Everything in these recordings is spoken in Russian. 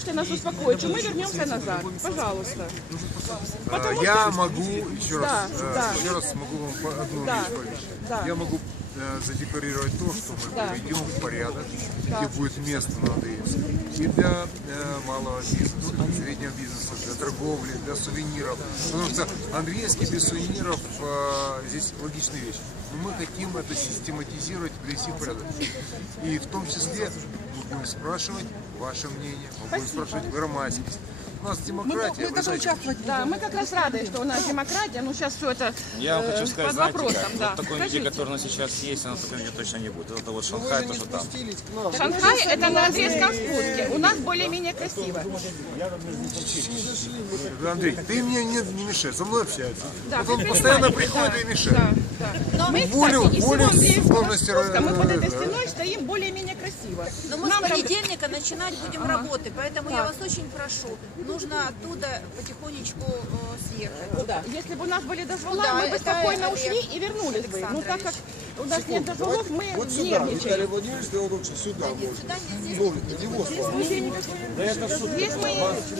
можете нас успокоить, мы вернемся назад? Пожалуйста. А, Потому Я что- могу, еще раз, Да, э, да. еще раз могу вам по- одну Да, вещь пообещать. да. Я могу задекларировать то, что мы Да. приведем в порядок, где будет место на АДС. И для э, малого бизнеса, для среднего бизнеса, для торговли, для сувениров. Потому что Андреевский без сувениров э, здесь логичная вещь. Но мы хотим это систематизировать, привести в порядок. И в том числе мы будем спрашивать ваше мнение, мы будем спрашивать громадскость. У нас демократия, вы знаете, Да, мы как раз рады, что у нас демократия, ну сейчас все это Я вам э, хочу сказать, под знаете вопросом. как, да. вот виде, Скажите. который у нас сейчас есть, оно в таком виде точно не будет. Это вот Шанхай, то, что там. Шанхай это на Андреевском спуске. У нас более-менее красиво. Андрей, ты мне не, не мешай, со мной общается. Да, вот он постоянно приходит да, и мешает. Да, да. Мы, волю- кстати, из волю Андреевского сложности мы под этой стеной стоим более-менее красиво. Но мы Нам с там- понедельника начинать будем работы, поэтому я вас очень прошу, нужно оттуда потихонечку э, съехать. Если бы у нас были дозвола, Да, мы бы спокойно ушли и вернулись бы. Ну так как у нас нет дозволов, мы Вот сюда, Виталий. Владимирович сказал, лучше сюда можно. Сюда не здесь. Ну, его Здесь мы,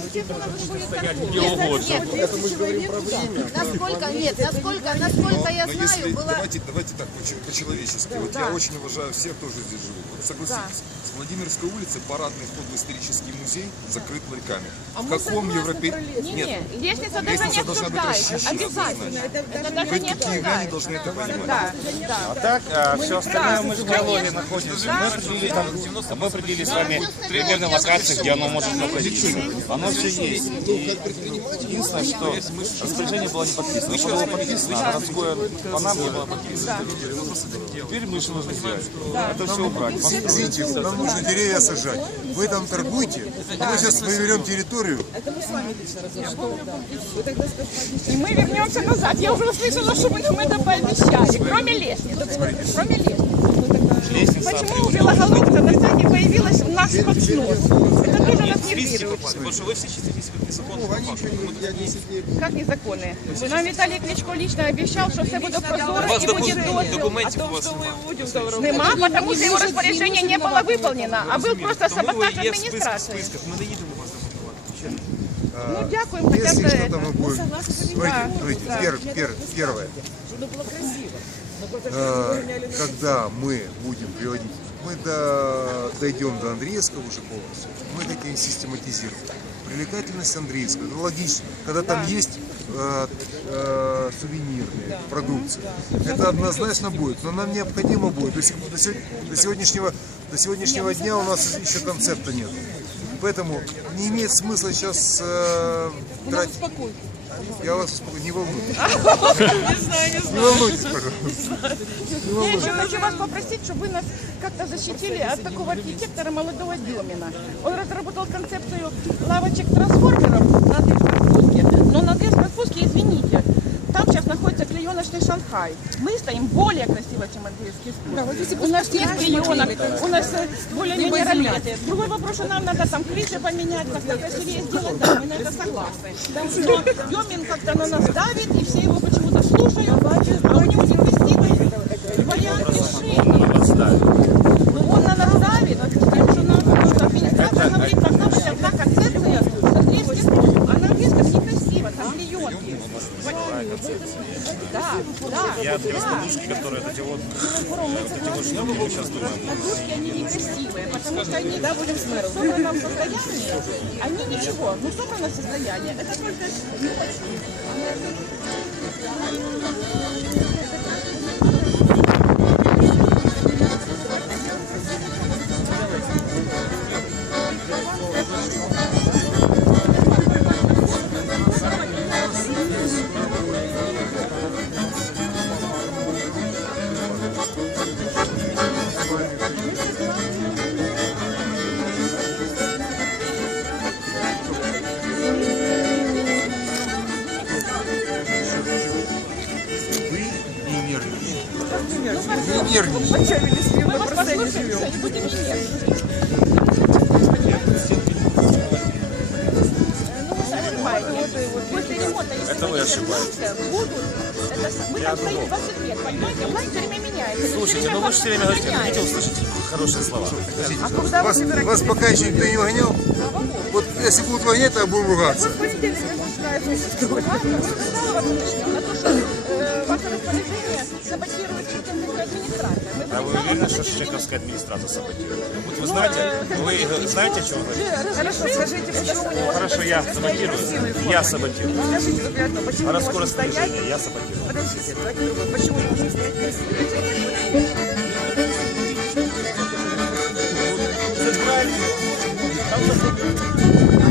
естественно, будет торговля. Нет, Это мы говорим про время. насколько, нет, насколько, насколько я знаю, была... давайте, давайте так, по- по-человечески. Вот я очень уважаю всех, кто же здесь живут. Вот согласитесь, с Владимирской улицы парадный вход в исторический музей закрыт ларьками. в каком европейском... Не, не, лестница даже не обсуждается. Обязательно. Это даже не как киевляне, обсуждается. должны это понимать. Да, да. Так, а, все остальное мы же в. Гролове находимся. Мы определили, там, мы определили с вами примерно локации, где оно может находиться. Оно все есть. И единственное, что распоряжение было не подписано. Оно было подписано, а городское по нам не было подписано. Теперь мы что нужно сделать? Это все убрать. Видите, нам нужно деревья сажать. Вы там торгуйте, а мы сейчас выберем территорию. И мы вернемся назад. Я уже услышала, что вы нам это пообещали. Кроме лестницы. Кроме лестницы Лестница Почему у Белоголовца на сайте появилась у нас под снос? Это тоже нас нервирует. Потому что вы все считаете как незаконно. Как незаконные. Нам Віталій Кличко лично обещал, що все буде прозоро вас і доку- буде дозвіл. документів у вас немає. Нема, потому что его распоряжение не было выполнено, а был просто Тому ви саботаж є в списках, администрации. списках. Ми не їдемо вас демонтувати. Ну, дякуємо, хотя Если бы что-то это. мы будем... Смотрите, смотрите, пер- пер- первое. Э, Когда мы будем приводить, мы до- дойдем до Андреевского уже полностью, мы хотим систематизировать. Привлекательность Андреевского, это логично. Когда там есть э, э, сувенирные продукции, это однозначно будет. Но нам необходимо будет. До, сего- до сегодняшнего, до сегодняшнего дня у нас еще концепта нет. Поэтому не имеет смысла сейчас э, тратить... Я вас успокою, не волнуйтесь. Не волнуйтесь, пожалуйста. Я еще хочу вас попросить, чтобы вы нас как-то защитили от такого архитектора молодого Демина. Он разработал концепцию лавочек-трансформеров на Андреевском спуске. Но на Андреевском спуске, извините, там сейчас находится клееночный Шанхай. Мы стоим более красиво, чем Андреевский спуск. у нас нет клеенок, у нас э, более-менее ролеты. Другой вопрос, что нам надо там крыши поменять, как-то красивее сделать, да, мы на это согласны. Но Демин как-то на нас давит, и все его почему-то слушают, а у него некрасивый вариант решения. Ну, он на нас давит, тем, что нам что администрация говорит, должна быть одна концепция с английским спуском. А на английском некрасиво, там клеенки. Да, да, Я для подушки, которые вот эти вот, Вот эти вот штуки мы сейчас думаем. Подушки, они некрасивые, потому что они да, будем в собранном состоянии, они ничего, ну собранное состояние, это только Не нервничайте. Мы вас и будем нервничать. Ну, Это вы мы не ошибаетесь. Вы там стоите 20 лет, понимаете? Власть все время меняется. Слушайте, ну вы же все время говорите, хотите услышать хорошие слова. А когда вы Вас, вас пока еще никто не выгонял. Вот если будут выгонять, то будем ругаться. В понедельник разрешается. Ладно, Мы А вы уверены, что. Шевченковская администрация саботирует? Вот вы знаете, вы знаете, о чем вы говорите? Хорошо, скажите, почему у него Хорошо, я саботирую. Я саботирую. Скажите, говорите, почему не может скорость стоять? я саботирую. Подождите, давайте другой. Почему не может стоять? Правильно. Там